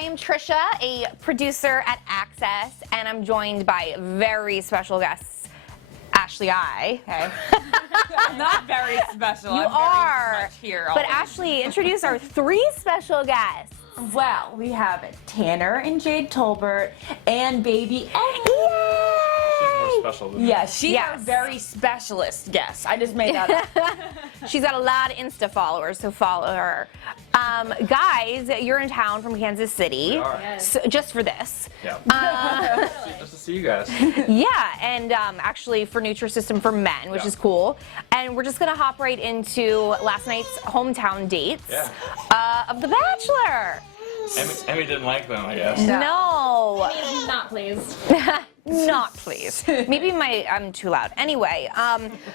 I am Trisha, a producer at Access, and I'm joined by very special guests, Ashley I. Okay. I'm not very special. You I'm are. very much here. But Ashley, introduce our three special guests. Well, we have Tanner and Jade Tolbert and baby Arie. She's more special than me. Yeah, she's Yes. our very specialist guest. I just made that up. She's got a lot of Insta followers, so follow her. Guys, you're in town from Kansas City. We are. Yes. So, just for this. Yeah. Just to see you guys. Yeah, and actually for Nutrisystem for Men, which Yeah. is cool. And we're just gonna hop right into last night's hometown dates of The Bachelor. Emmy didn't like them, I guess. No. Not pleased. Not please. Maybe I'm too loud. Anyway,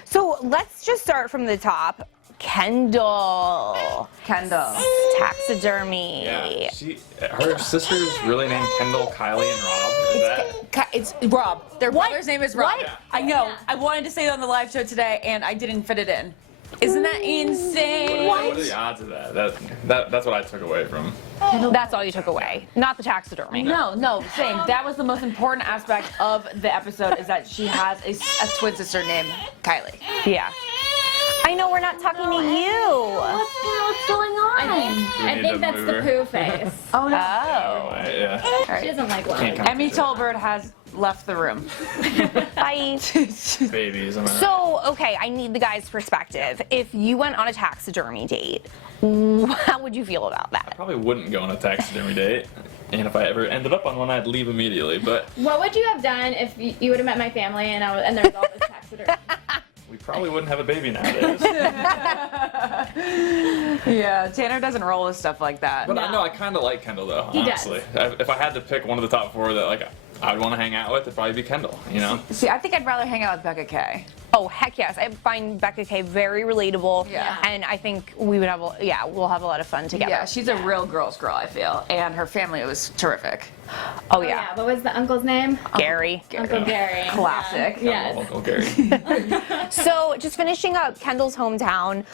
so let's just start from the top. Kendall. Taxidermy. Yeah. Her sister's really named Kendall, Kylie, and Rob. Is that? It's Rob. Their What? brother's name is Rob. What? I know. Yeah. I wanted to say it on the live show today, and I didn't fit it in. Isn't that insane? What are the odds of that? That's what I took away from. That's all you took away, not the taxidermy. No, same. That was the most important aspect of the episode, is that she has a twin sister named Kylie. Yeah. I know we're not talking to you. What's going on? I need think to that's move the her? poo face. Oh, no. Oh. Yeah. She doesn't like Can't one. come Emmy to it. Tolbert has left the room. Bye. Babies. So, okay, I need the guy's perspective. If you went on a taxidermy date, how would you feel about I that? probably wouldn't go on a taxidermy date. And if I ever ended up on one, I'd leave immediately. But What would you have done if you would have met my family and there was all this taxidermy? we probably wouldn't have a baby nowadays. Yeah, Tanner doesn't roll with stuff like that. But I know I kind of like Kendall, though, He does. honestly. If I had to pick one of the top four that I'd want to hang out with, it'd probably be Kendall, you know? See, I think I'd rather hang out with Becca K. Oh, heck yes. I find Becca K very relatable. Yeah. And I think we would have, we'll have a lot of fun together. Yeah, she's a real girl's girl, I feel. And her family was terrific. Oh, yeah. What was the uncle's name? Gary. Uncle Gary. Classic. Yeah. Uncle Gary. So, just finishing up Kendall's hometown,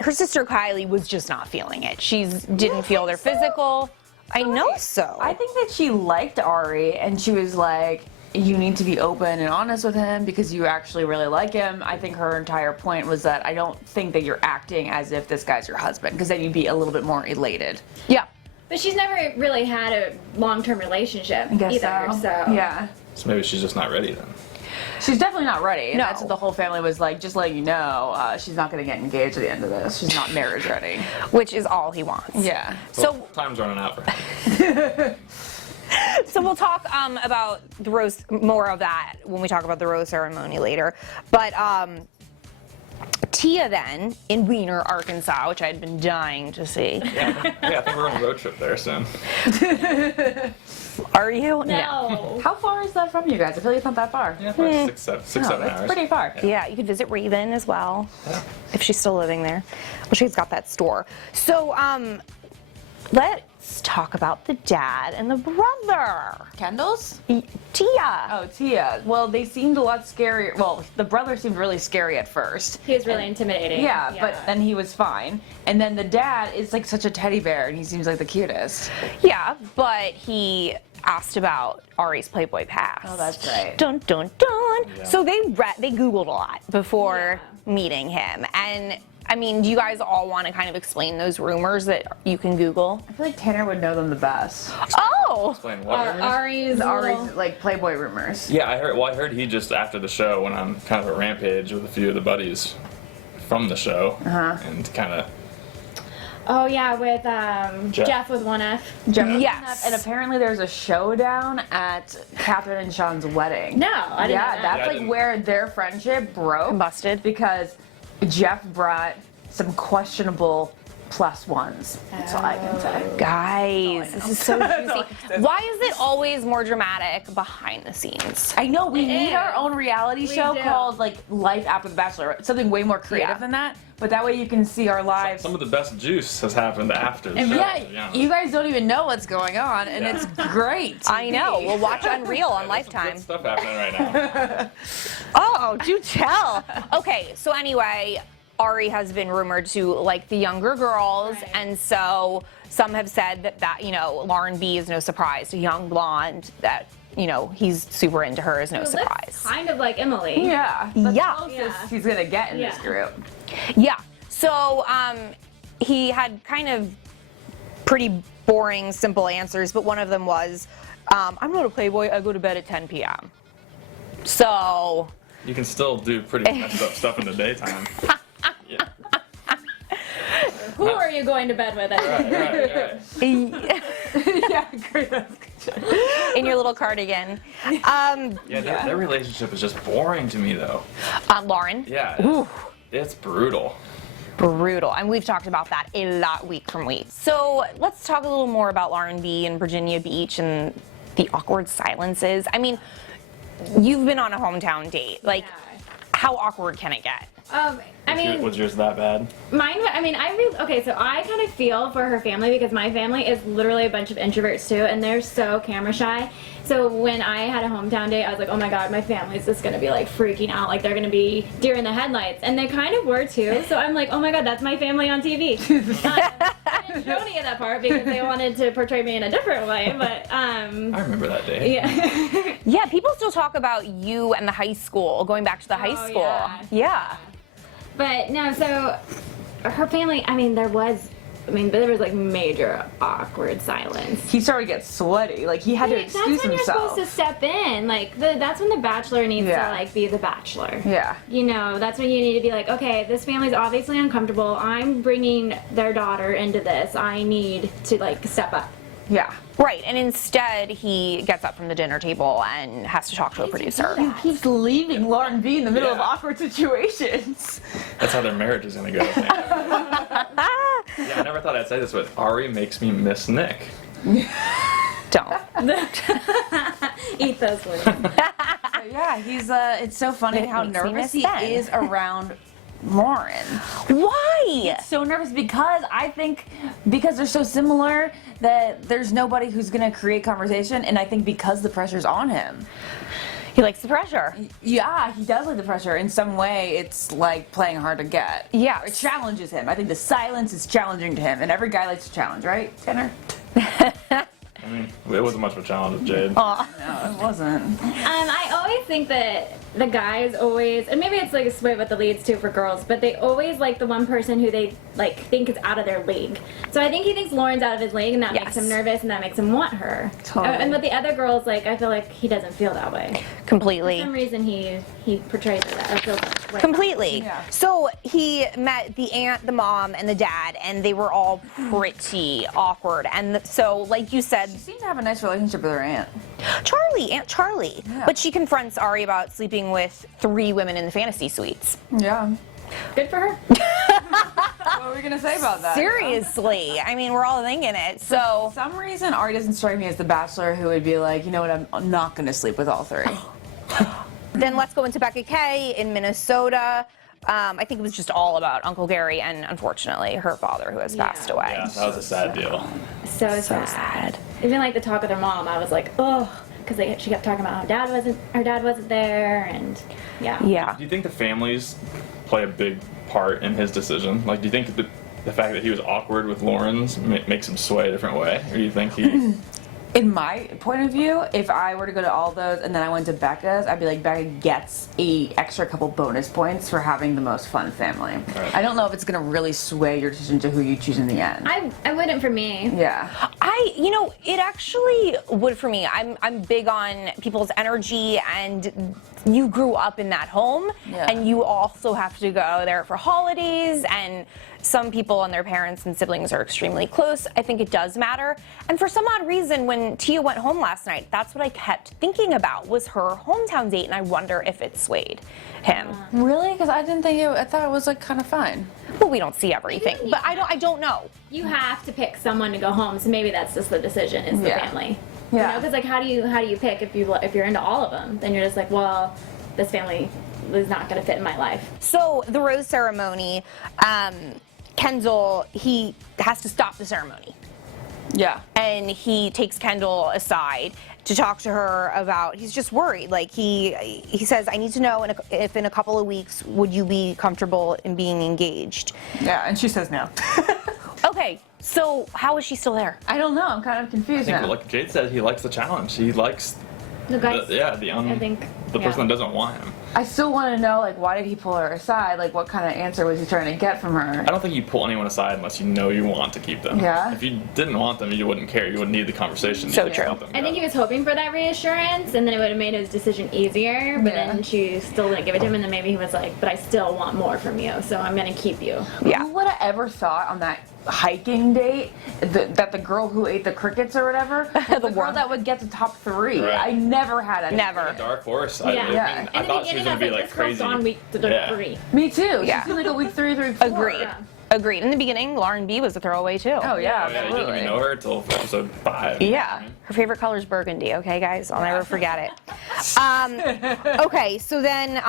her sister Kylie was just not feeling it. She didn't feel their physical. I know so. I think that she liked Arie, and she was like, you need to be open and honest with him because you actually really like him. I think her entire point was that I don't think that you're acting as if this guy's your husband, because then you'd be a little bit more elated. Yeah. But she's never really had a long-term relationship either, so. Yeah. So maybe she's just not ready then. She's definitely not ready. And No. that's what the whole family was like, just letting you know, she's not going to get engaged at the end of this. She's not marriage ready. Which is all he wants. Yeah. So, Time's running out for him. so we'll talk about the rose, more of that when we talk about the rose ceremony later. But Tia then in Weiner, Arkansas, which I'd been dying to see. Yeah, I think we're on a road trip there soon. Are you? No. How far is that from you guys? I feel like it's not that far. Yeah, probably six, seven It's hours. pretty far. Yeah, you could visit Raven as well, if she's still living there. Well, she's got that store. So, let's talk about the dad and the brother. Kendall's? Tia. Oh, Tia. Well, they seemed a lot scarier. Well, the brother seemed really scary at first. He was really intimidating. Yeah, but then he was fine. And then the dad is like such a teddy bear, and he seems like the cutest. Yeah, but he asked about Arie's Playboy past. Oh, that's right. Dun dun dun. Yeah. So they Googled a lot before meeting him, and I mean, do you guys all want to kind of explain those rumors that you can Google? I feel like Tanner would know them the best. Oh, Explain what rumors? Arie's Arie's like Playboy rumors. Yeah, I heard he just after the show went on kind of a rampage with a few of the buddies from the show, and kind of. Oh yeah, with Jeff with one F. yes. And apparently there's a showdown at Catherine and Sean's wedding. No, I didn't know that. That's Yeah, I like didn't- where their friendship broke. Combusted. Because Jeff brought some questionable plus ones. That's all I can say. Guys, this is so juicy. Why is it always more dramatic behind the scenes? I know, we need is. our own reality show do. called like Life After the Bachelor. Something way more creative Yeah. than that. But that way you can see our lives. Some of the best juice has happened after the show. Yeah, to be honest. you guys don't even know what's going on, and Yeah. it's great. I know. We'll watch Unreal on There's some Lifetime. good stuff happening right now. Oh, do tell. Okay, so anyway, Arie has been rumored to like the younger girls, Right. and so some have said that Lauren B is no surprise, a young blonde that he's super into her is no Who looks surprise. kind of like Emily. Yeah. The Yeah. closest Yeah. he's gonna get in this Yeah. group. Yeah. So he had kind of pretty boring, simple answers, but one of them was, I'm not a playboy, I go to bed at 10 p.m. So You can still do pretty messed up stuff in the daytime. Yeah. Who are you going to bed with? Right. Yeah, great. in your little cardigan. Yeah, their relationship is just boring to me, though. Lauren. Yeah, it's brutal. Brutal. And we've talked about that a lot week from week. So let's talk a little more about Lauren B and Virginia Beach and the awkward silences. I mean, you've been on a hometown date. Like, how awkward can it get? I mean, Was yours that bad? mine. I mean, okay. So I kind of feel for her family because my family is literally a bunch of introverts too, and they're so camera shy. So when I had a hometown date, I was like, oh my god, my family's just gonna be like freaking out, like they're gonna be deer in the headlights, and they kind of were too. So I'm like, oh my god, that's my family on TV. I didn't show any of that part because they wanted to portray me in a different way, but I remember that day. yeah. Yeah, people still talk about you and the high school, going back to the high Oh, school. yeah. But no, so her family, there was like major awkward silence. He started to get sweaty. Like he had to excuse That's when himself. you're supposed to step in. Like that's when the bachelor needs Yeah. to like be the bachelor. Yeah. That's when you need to be like, okay, this family's obviously uncomfortable. I'm bringing their daughter into this. I need to like step up. Yeah. Right, and instead he gets up from the dinner table and has to talk to a producer. He's leaving Lauren B in the middle of Yeah. awkward situations. That's how their marriage is gonna go. I think. Yeah, I never thought I'd say this, but Arie makes me miss Nick. Don't. Eat those words. But yeah, he's it's so funny It how makes me nervous miss he Ben. is around Lauren. Why? So nervous because I think because they're so similar that there's nobody who's gonna create conversation, and I think because the pressure's on him. He likes the pressure. Yeah, he does like the pressure. In some way, it's like playing hard to get. Yeah. It challenges him. I think the silence is challenging to him, and every guy likes a challenge, right, Tanner? I mean, it wasn't much of a challenge with Jade. No, it wasn't. I always think that the guys always, and maybe it's like a sway with the leads too for girls, but they always like the one person who they like think is out of their league. So I think he thinks Lauren's out of his league, and that makes him nervous, and that makes him want her. Totally. And with the other girls, like I feel like he doesn't feel that way. Completely. For some reason, he portrays it that or feels that way. Completely. Yeah. So he met the aunt, the mom, and the dad, and they were all pretty awkward. And so, like you said, She seemed to have a nice relationship with her aunt. Aunt Charlie. Yeah. But she confronts Arie about sleeping with 3 women in the fantasy suites. Yeah. Good for her. What are we gonna say about that? Seriously. I mean, we're all thinking it. So, For some reason, Arie doesn't strike me as the bachelor who would be like, you know what, I'm not gonna sleep with all 3. then let's go into Becca K in Minnesota. I think it was just all about Uncle Gary and, unfortunately, her father who has passed away. Yeah, that was a sad deal. So sad. Even like the talk with her mom, I was like, oh, because she kept talking about how her dad wasn't there, and yeah. Yeah. Do you think the families play a big part in his decision? Like, do you think the fact that he was awkward with Lauren's makes him sway a different way? Or do you think he... In my point of view, if I were to go to all those and then I went to Becca's, I'd be like, Becca gets a extra couple bonus points for having the most fun family. Right. I don't know if it's gonna really sway your decision to who you choose in the end. I wouldn't for me. Yeah. It actually would for me. I'm big on people's energy, and you grew up in that home, Yeah. and you also have to go there for holidays, and some people and their parents and siblings are extremely close. I think it does matter. And for some odd reason, when Tia went home last night, that's what I kept thinking about was her hometown date, and I wonder if it swayed him. Really? Because I didn't think I thought it was like kind of fine. Well, we don't see everything, but I don't know. You have to pick someone to go home, so maybe that's just the decision is the Yeah. family. Yeah. Because like how do you pick if you're into all of them? Then you're just like, well, this family is not going to fit in my life. So the rose ceremony, Kendall, he has to stop the ceremony. Yeah. And he takes Kendall aside to talk to her about. He's just worried. Like he says, I need to know if in a couple of weeks would you be comfortable in being engaged. Yeah, and she says no. Okay, so how is she still there? I don't know. I'm kind of confused I think, now. like Jade said, he likes the challenge. He likes The guys. the I think. the person that doesn't want him. I still want to know, like, why did he pull her aside? Like, what kind of answer was he trying to get from her? I don't think you pull anyone aside unless you know you want to keep them. Yeah. If you didn't want them, you wouldn't care. You wouldn't need the conversation. So You just true. want them to I think go. he was hoping for that reassurance, and then it would have made his decision easier. But Yeah. then she still didn't give it to him, and then maybe he was like, "But I still want more from you, so I'm gonna keep you." Yeah. Who would have ever thought on that hiking date that the girl who ate the crickets or whatever, was the girl worm. that would get the top 3? Right. I never had any. Never. Dark horse. Yeah. I Yeah. mean, In I the thought she was beginning, gonna be I was like "This girl's crazy. on week Yeah. 3." Me too. Yeah. She seemed like a week 3, 4. Agreed. Yeah. Agreed. In the beginning, Lauren B was a throwaway too. Oh yeah, Oh, yeah, you didn't absolutely. even know her until episode 5. Yeah. Her favorite color is burgundy, okay, guys? I'll never forget it. Okay, so then,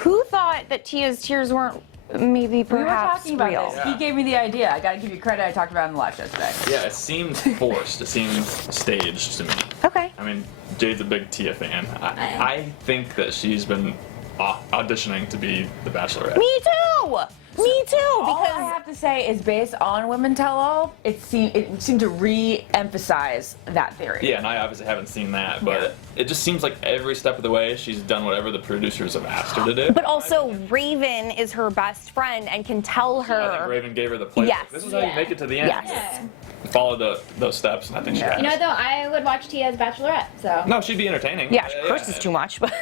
who thought that Tia's tears weren't maybe We were perhaps talking about real? this. He gave me the idea. I gotta give you credit. I talked about it in the live show today. Yeah, it seemed forced. It seemed staged to me. Okay. I mean, Jade's a big Tia fan. I think that she's been auditioning to be the Bachelorette. Me too! Me too! All I Because have to say is, based on Women Tell All, it seemed to re-emphasize that theory. Yeah, and I obviously haven't seen that, but it just seems like every step of the way she's done whatever the producers have asked her to do. but also Raven is her best friend and can tell I think her. Raven gave her the playbook. Yes. This is how you make it to the end. Yes. Yeah. Follow those steps, and I think she Yeah. has. You know, though, I would watch Tia's Bachelorette. So. No, she'd be entertaining. Yeah, she curses too much, but.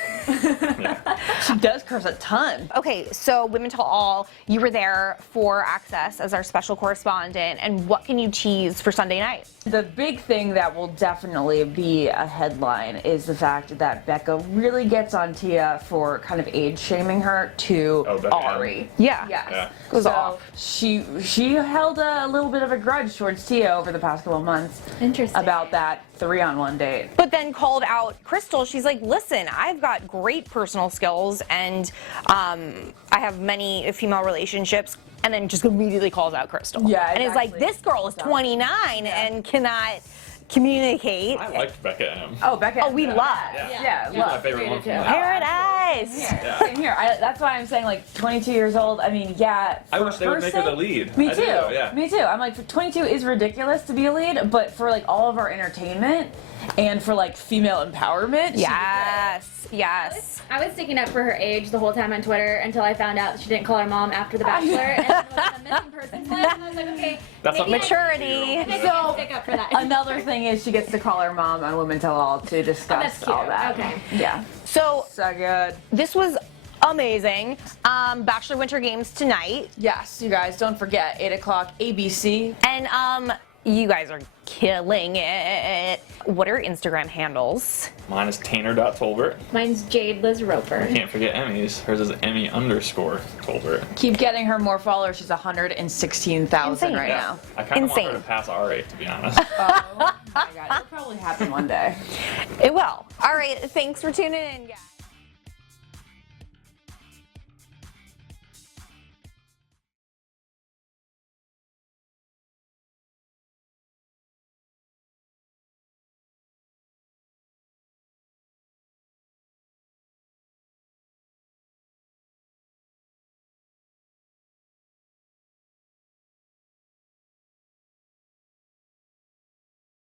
She does curse a ton. Okay, so Women Tell All, you were there for Access as our special correspondent, and what can you tease for Sunday night? The big thing that will definitely be a headline is the fact that Becca really gets on Tia for kind of age shaming her to Oh, Becca. Ari. Yeah. Yes. Yeah. Goes so off. She held a little bit of a grudge towards Tia over the past couple of months Interesting. about that 3-on-1 date. But then called out Crystal. She's like, listen, I've got great personal skills and I have many female relationships. And then just immediately calls out Crystal. Yeah, And is like, exactly. this girl is 29 and cannot communicate. I liked Becca M. Oh, Becca. Oh, we love. Yeah, She's my love. favorite one from too. the Paradise. Yeah, same here. That's why I'm saying, like, 22 years old. I mean, yeah. I for wish a they would make her the person- lead. Me I too. do, yeah. Me too. I'm like, for 22 is ridiculous to be a lead, but for like all of our entertainment and for like female empowerment. she'd be Yes. Yes. I was sticking up for her age the whole time on Twitter until I found out that she didn't call her mom after The Bachelor and then was on the missing persons list. And I was like, okay, That's maybe a I Maturity. can stick up for that. great. Another thing is she gets to call her mom on Women Tell All to discuss that's cute. all that. Okay. Yeah. So So good. this was amazing. Bachelor Winter Games tonight. Yes, you guys, don't forget, 8 o'clock ABC. And you guys are killing it. What are your Instagram handles? Mine is Tanner.Tolbert. Mine's Jade Liz Roper. Can't forget Emmy's. Hers is Emmy_Tolbert. Keep getting her more followers. She's 116,000 Insane. right Yeah. now. I kind of want her Insane. to pass Arie, to be honest. Oh my god, it'll probably happen one day. It will. All right. Thanks for tuning in, guys.